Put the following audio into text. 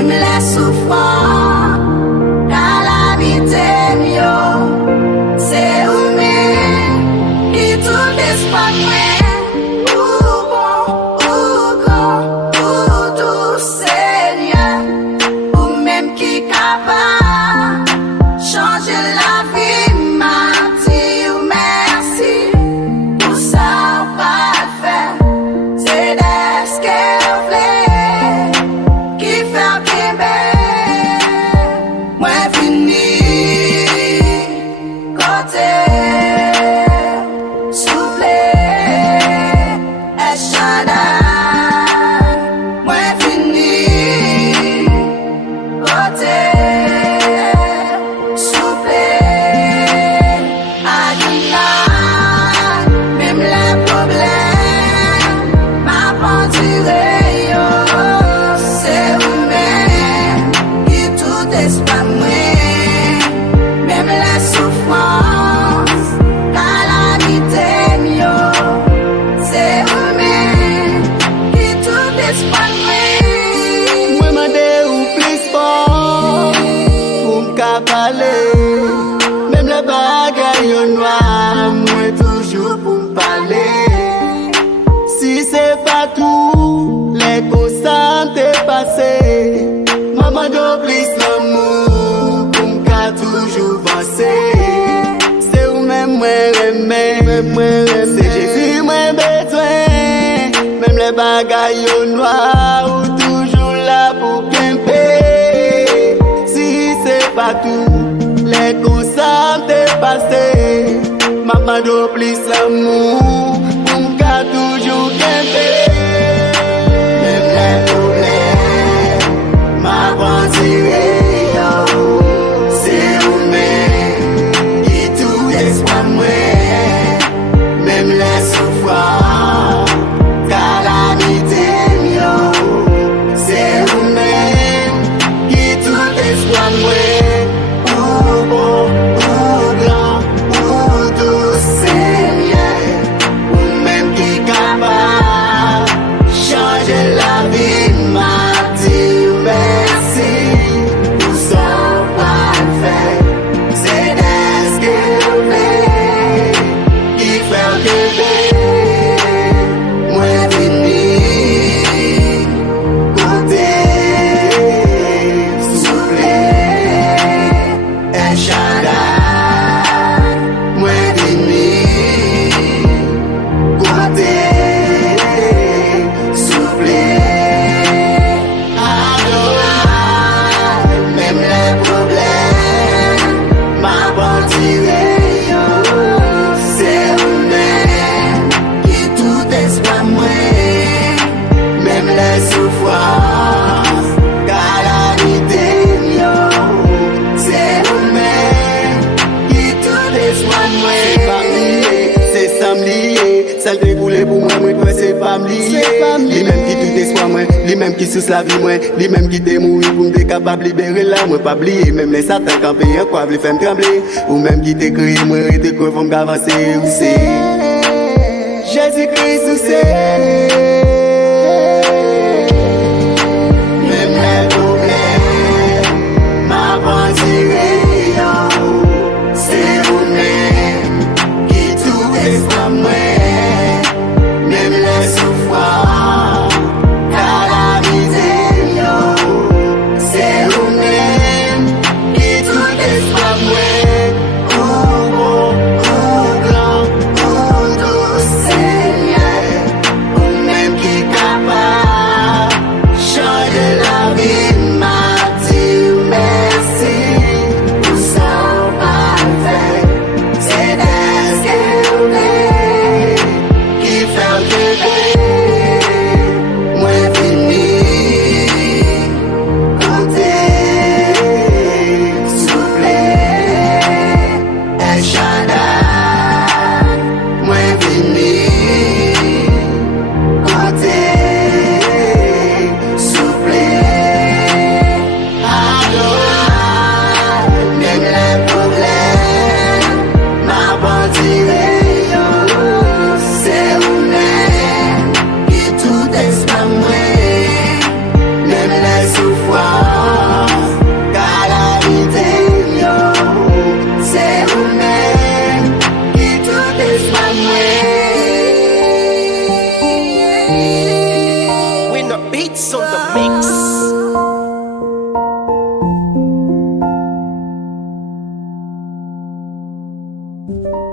même les souffrances, calamité mio, c'est vous-même qui tout espoir moi, ou bon, ou grand, ou doux Seigneur, ou même qui capable changer la vie, m'a dit merci, pour ça pas faire, c'est de ce qu'elle voulait, qui fait qu'il moi fini, côté, soufflé, et chada, moi fini, côté, soufflé, adina, même les problèmes, m'a penduré, c'est vous-même qui tout espoir moi, même les souffrances, calamité mio, c'est vous-même qui tout espoir moi. Moi mandé ou plus fort pour m'ka parler. Même les bagailles au noir, moi toujours pour m'parler. Si c'est pas tout, les constats t'est passé. Maman do plus l'amour pour m'ka toujours avancer. C'est où même moi aimer, c'est Jésus moi besoin. Même les bagailles au noir, ou toujours là pour camper. Si c'est pas tout, les constats t'est passé. Maman do plus l'amour pour m'ka toujours camper. Même les problèmes, ma pensée, c'est vous-même qui tout espoir moi. Même les souffrances, calamité mio, c'est vous-même qui tout espoir moi. Ou bon, ou grand, ou doux Seigneur, ou même qui capable changer la vie, m'a dit merci pour son parfait. C'est de ce qu'elle voulait qui fait que moi fini, côté, soufflé, et chada, moi fini, côté, soufflé, adorable, même les problèmes, ma bandire, c'est vous-même qui tout espoir moi, même les souffrances, calamité mio, c'est vous-même qui tout espoir moi. C'est pas m'lié, c'est ça m'lié, ça le déboulé pour moi, moi c'est pas m'lié. Lui même qui tout espoir moi, lui même qui sous la vie moi, lui même qui t'est mouru pour m'être capable libérer là, moi pas oublier. Même les satans campés en quoi, les faire me trembler, ou même qui t'est crié moi, et quoi faut m'avancer, où c'est Jésus-Christ où c'est. Même les problèmes, ma pensée, c'est vous-même qui tout espoir moi. Même les souffrances, calamité mio, c'est vous-même qui tout espoir moi. Ou bon, ou grand, ou doux Seigneur, ou même Thank you.